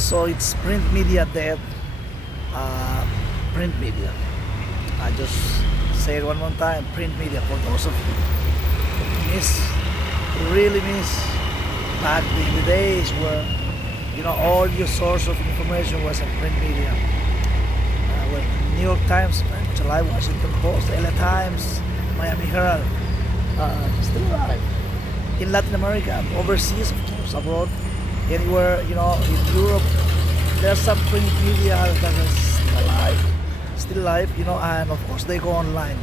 So it's print media dead. Uh, Print media. I just say it one more time. Print media for those of you who really miss back in the days where all your source of information was in print media. Where New York Times, very much alive, Washington Post, LA Times, Miami Herald, still alive. In Latin America, overseas, of course, abroad, anywhere, in Europe, there's some print media that is still alive, and of course they go online.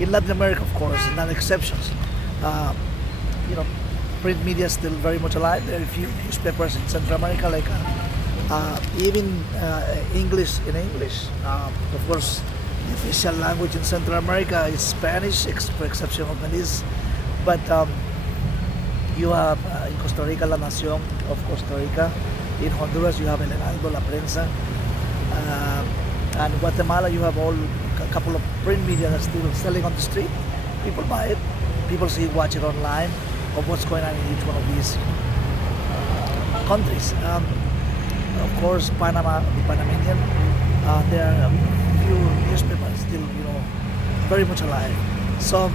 In Latin America, of course, not exceptions. Uh, you know, Print media is still very much alive. There are a few newspapers in Central America, like even English in English. Of course, the official language in Central America is Spanish, for exception of Belize. But you have in Costa Rica, La Nación of Costa Rica. In Honduras, you have El Heraldo, La Prensa. And Guatemala, you have a couple of print media that's still selling on the street. People buy it. People watch it online of what's going on in each one of these countries. Of course, Panama, the Panamanian, there are a few newspapers still, very much alive. So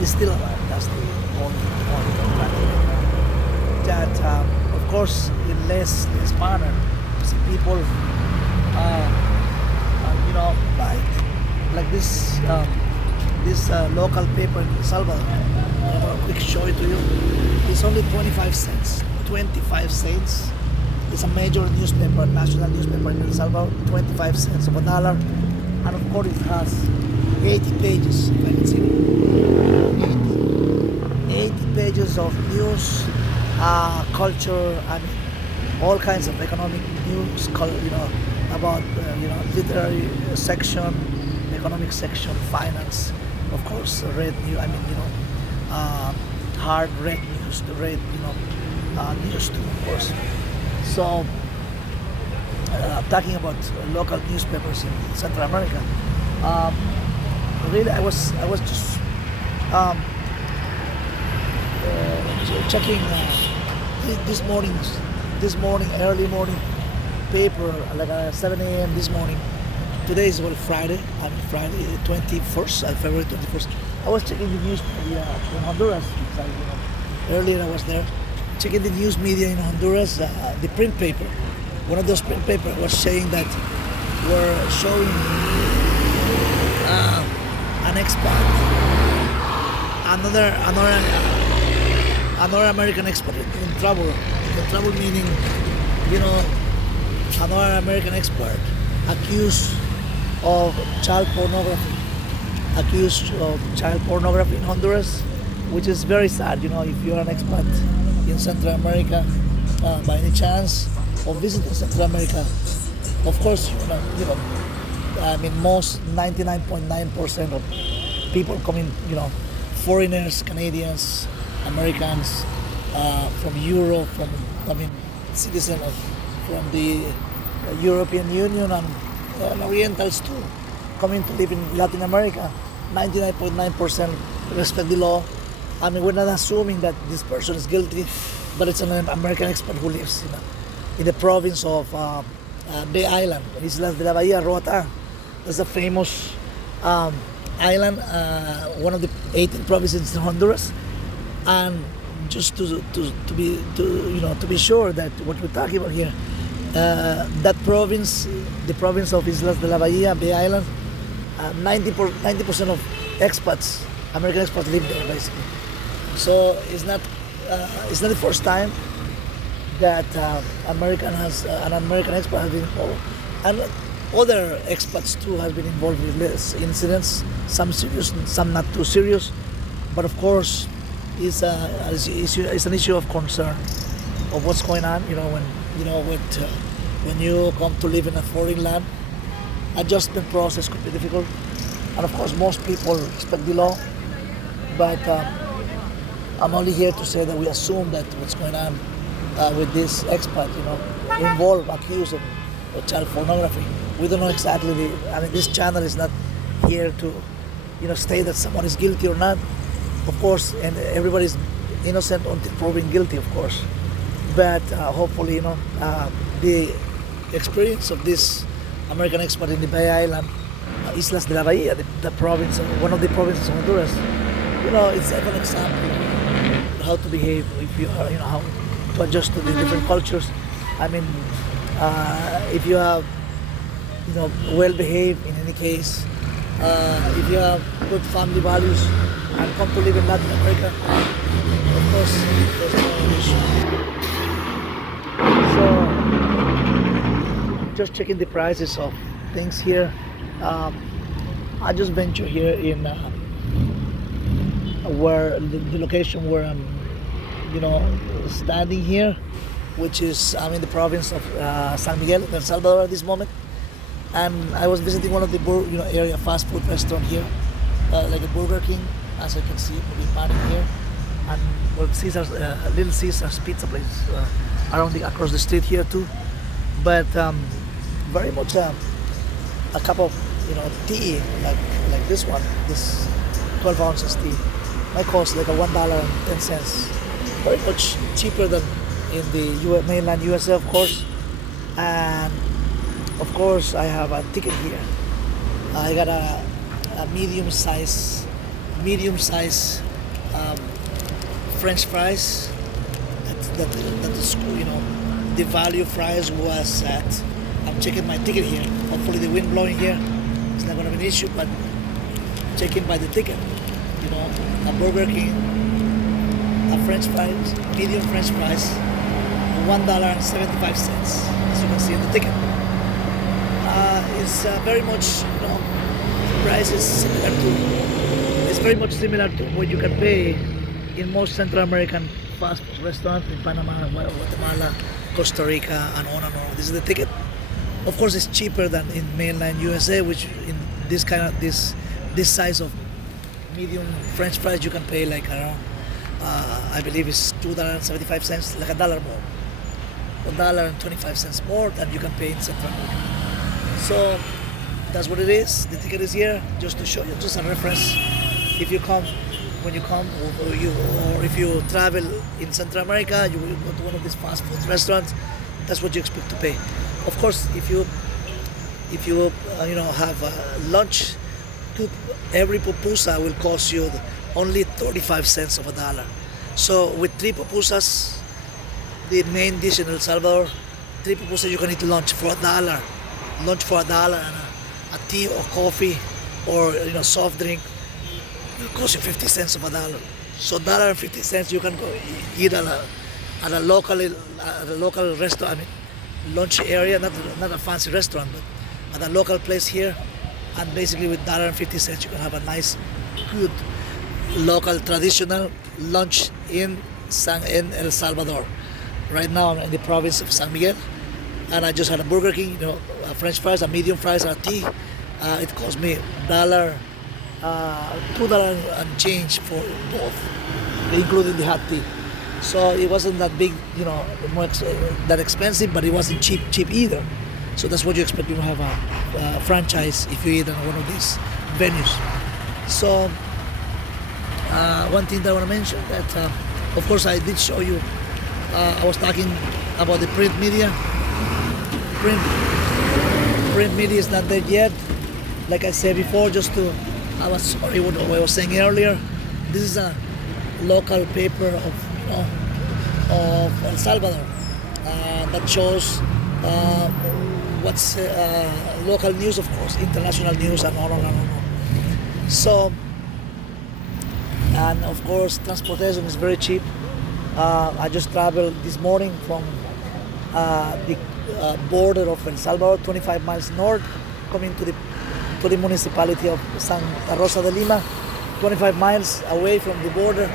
it's still alive. That's the only point. That, of course, in less manner, see people, like this. This local paper in Salvador. I'm going to quick show it to you. It's only 25 cents. 25 cents. It's a major newspaper, national newspaper in El Salvador. 25 cents of a dollar. And of course it has 80 pages, if I can see it. 80 pages of news, culture, and all kinds of economic news, about, literary section, economic section, finance, of course, red news, hard red news, the red, news too, of course. So, talking about local newspapers in Central America, really, I was just checking this morning, early morning paper, like 7 a.m. this morning. Today is Friday, Friday 21st, February 21st. I was checking the news media in Honduras. Earlier I was there, checking the news media in Honduras, the print paper. One of those print papers was saying that we're showing an expat, another American expat in trouble. In trouble meaning, another American expert accused of child pornography in Honduras, which is very sad. If you're an expat in Central America, by any chance, or visiting Central America, of course, most 99.9% of people coming, foreigners, Canadians, Americans, from Europe, citizens from the European Union and Orientals too, coming to live in Latin America, 99.9% respect the law. We're not assuming that this person is guilty, but it's an American expert who lives in the province of Bay Island, Islas de la Bahía, Roatán. That's a famous island, one of the 18 provinces in Honduras. And just to be sure that what we're talking about here, that province, the province of Islas de la Bahía, Bay Island, 90% of expats, American expats, live there basically. So it's not the first time that an American expat has been involved, and other expats too have been involved with this incidents. Some serious, some not too serious, but of course, it's an issue of concern of what's going on. When you come to live in a foreign land, adjustment process could be difficult, and of course most people respect the law. But I'm only here to say that we assume that what's going on with this expat, involved, accused of child pornography. We don't know exactly this channel is not here to, state that someone is guilty or not. Of course, and everybody's innocent until proven guilty, of course. but hopefully, the experience of this American expat in the Bay Island, Islas de la Bahia, the province, one of the provinces of Honduras, it's an example of how to behave if you are, how to adjust to the different cultures. I mean, if you have, well behaved in any case, if you have good family values and come to live in Latin America, of course, there's no issue. So, just checking the prices of things here. I just venture here in where the location where I'm, standing here, which is I'm in the province of San Miguel, El Salvador at this moment, and I was visiting one of the area fast food restaurant here, like a Burger King, as I can see, maybe manning here, and Caesar's, Little Caesar's pizza place across the street here too, but very much a cup of tea like this one, this 12 ounces tea, might cost like a $1.10, very much cheaper than in the mainland USA, of course. And of course I have a ticket here. I got a medium size French fries. That is, the value fries was at. I'm checking my ticket here. Hopefully the wind blowing here is not going to be an issue, but checking by the ticket. A Burger King, a French fries, medium French fries, $1.75, as you can see in the ticket. It's very much, price is similar to. It's very much similar to what you can pay in most Central American fast food restaurants in Panama, Guatemala, Costa Rica, and on and on. This is the ticket. Of course, it's cheaper than in mainland USA, which in this size of medium French fries you can pay like around, I believe it's $2.75, like $1 more, $1.25 more than you can pay in Central America. So that's what it is. The ticket is here just to show you, just a reference. If you come, when you come, or if you travel in Central America, you will go to one of these fast food restaurants. That's what you expect to pay. Of course, if you have lunch, every pupusa will cost you only 35 cents of a dollar. So with 3 pupusas, the main dish in El Salvador, 3 pupusas you can eat lunch for $1. Lunch for $1 and a tea or coffee or soft drink will cost you 50 cents of a dollar. So $1.50 you can go eat at a local restaurant. I mean, lunch area, not a fancy restaurant, but at a local place here, and basically with $1.50 you can have a nice, good, local, traditional lunch in El Salvador. Right now I'm in the province of San Miguel, and I just had a Burger King, a French fries, a medium fries, and a tea. It cost me $2 and change for both, including the hot tea. So it wasn't that big, that expensive, but it wasn't cheap either. So that's what you expect when you have a franchise if you eat at one of these venues. So one thing that I want to mention that, of course, I did show you. I was talking about the print media. Print media is not there yet. Like I said before, I was sorry what I was saying earlier. This is a local paper of El Salvador that shows what's local news, of course, international news, and on and on and on. So, and of course, transportation is very cheap. I just traveled this morning from the border of El Salvador, 25 miles north, coming to the municipality of Santa Rosa de Lima, 25 miles away from the border.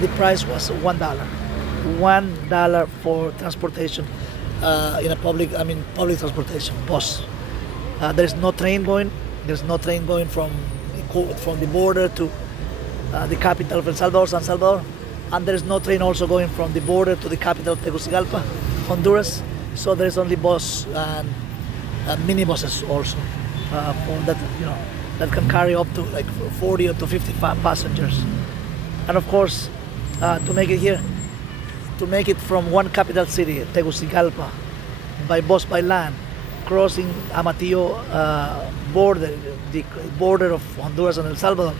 The price was $1 for transportation in a public transportation bus. There's no train going. There's no train going from the border to the capital of El Salvador, San Salvador, and there's no train also going from the border to the capital of Tegucigalpa, Honduras. So there's only bus and minibuses also for that, that can carry up to like 40 or to 50 passengers. And of course, to make it here, to make it from one capital city, Tegucigalpa, by bus by land, crossing Amatillo border, the border of Honduras and El Salvador.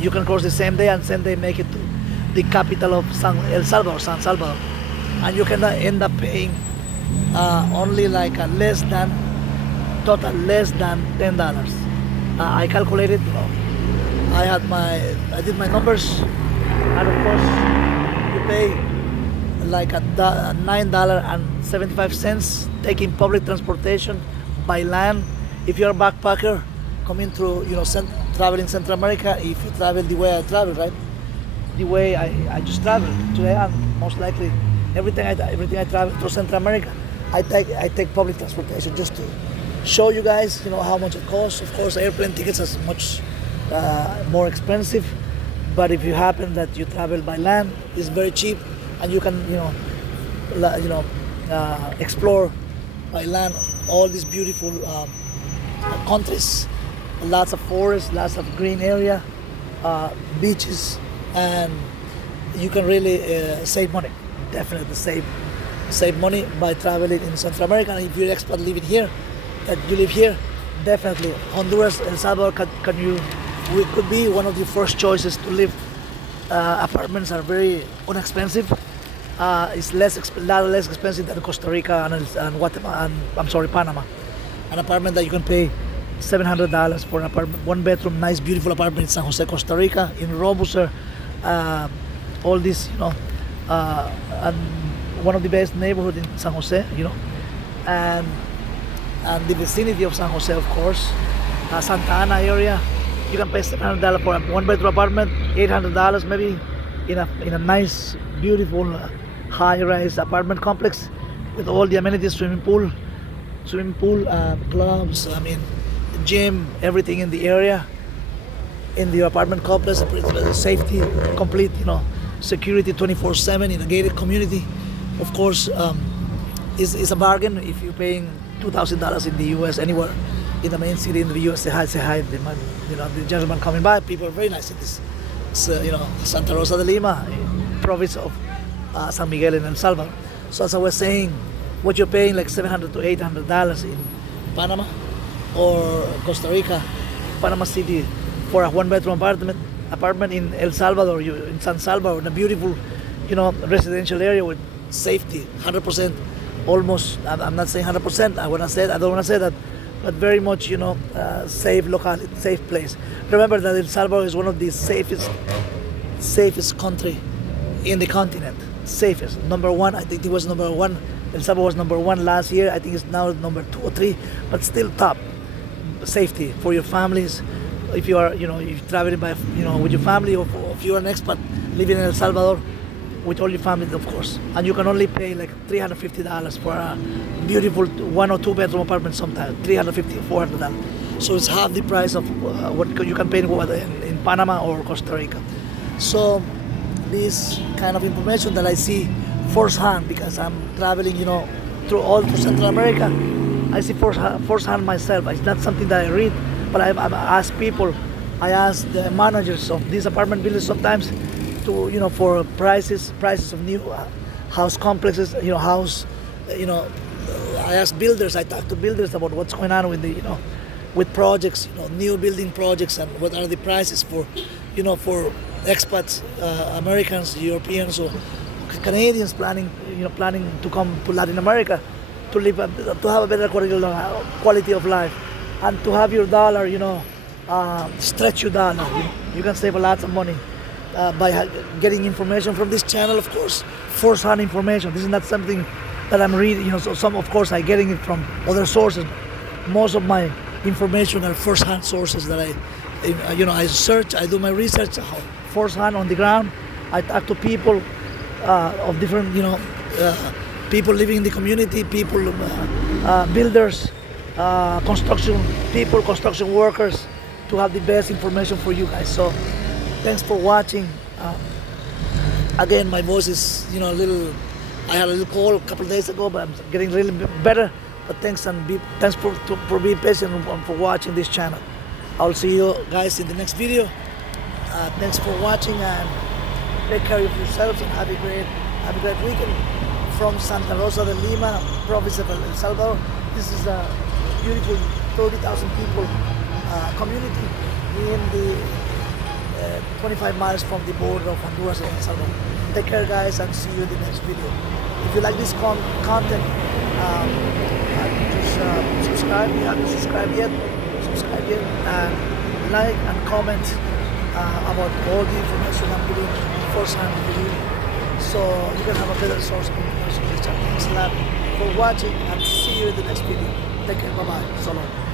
You can cross the same day and same day make it to the capital of El Salvador, San Salvador, and you can end up paying only like less than $10. I calculated. I did my numbers, and of course you pay like $9.75 taking public transportation by land. If you're a backpacker coming through, traveling Central America, if you travel the way I travel, right? The way I just travel today, and most likely everything I travel through Central America, I take public transportation just to show you guys, how much it costs. Of course, airplane tickets are much more expensive, but if you happen that you travel by land, it's very cheap, and you can, explore by land all these beautiful countries, lots of forests, lots of green area, beaches, and you can really save money. Definitely save money by traveling in Central America. And if you're an expat living here, that you live here, definitely Honduras, El Salvador, we could be one of the first choices to live. Apartments are very inexpensive. It's lot less expensive than Costa Rica and Guatemala, and Panama. An apartment that you can pay $700 for an apartment, one bedroom, nice, beautiful apartment in San Jose, Costa Rica, in Robuser, all this, and one of the best neighborhood in San Jose, and the vicinity of San Jose, of course, Santa Ana area. You can pay $700 for a one bedroom apartment, $800 maybe in a nice, beautiful, high-rise apartment complex with all the amenities, swimming pool, clubs, gym, everything in the area, in the apartment complex, safety, complete, security 24/7 in a gated community. Of course, it's a bargain if you're paying $2,000 in the U.S. anywhere in the main city in the U.S. Say hi, the gentleman coming by. People are very nice in this. It's, Santa Rosa de Lima, province of San Miguel in El Salvador. So as I was saying, what you're paying like $700 to $800 in Panama or Costa Rica, Panama City, for a one-bedroom apartment in El Salvador, in San Salvador, in a beautiful, residential area with safety, 100%, almost. I'm not saying 100%. I don't want to say that, but very much, safe locality, safe place. Remember that El Salvador is one of the safest country in the continent. Safest, number one. I think it was number one. El Salvador was number one last year. I think it's now number 2 or 3, but still top. Safety for your families. If you are, if you're traveling by, with your family, or if you're an expat living in El Salvador with all your family, of course. And you can only pay like $350 for a beautiful 1 or 2 bedroom apartment sometimes, $350, $400. So it's half the price of what you can pay in Panama or Costa Rica. So this kind of information that I see firsthand, because I'm traveling, through Central America, I see firsthand myself. It's not something that I read, but I ask people, I ask the managers of these apartment buildings sometimes to, for prices of new house complexes, I ask builders, I talk to builders about what's going on with with projects, new building projects, and what are the prices for, for expats, Americans, Europeans, or Canadians planning to come to Latin America to live, to have a better quality of life, and to have your dollar, stretch your dollar. You can save a lot of money by getting information from this channel, of course, first-hand information. This is not something that I'm reading, so some, of course, I'm getting it from other sources. Most of my information are first-hand sources that I search, I do my research first-hand on the ground. I talk to people of different, people living in the community, people, builders, construction workers, to have the best information for you guys. So thanks for watching. Again, my voice is, a little, I had a little cold a couple of days ago, but I'm getting really better. But thanks for being patient and for watching this channel. I'll see you guys in the next video. Thanks for watching, and take care of yourselves, and have a great Have a great weekend from Santa Rosa de Lima, province of El Salvador. This is a beautiful 30,000 people community in the 25 miles from the border of Honduras and El Salvador. Take care, guys, and see you in the next video. If you like this content, just subscribe. If you haven't subscribed yet, subscribe yet, and like and comment about all the information I'm giving firsthand for you, so you can have a better source of information. Thanks a lot for watching, and see you in the next video. Take care. Bye bye. So long.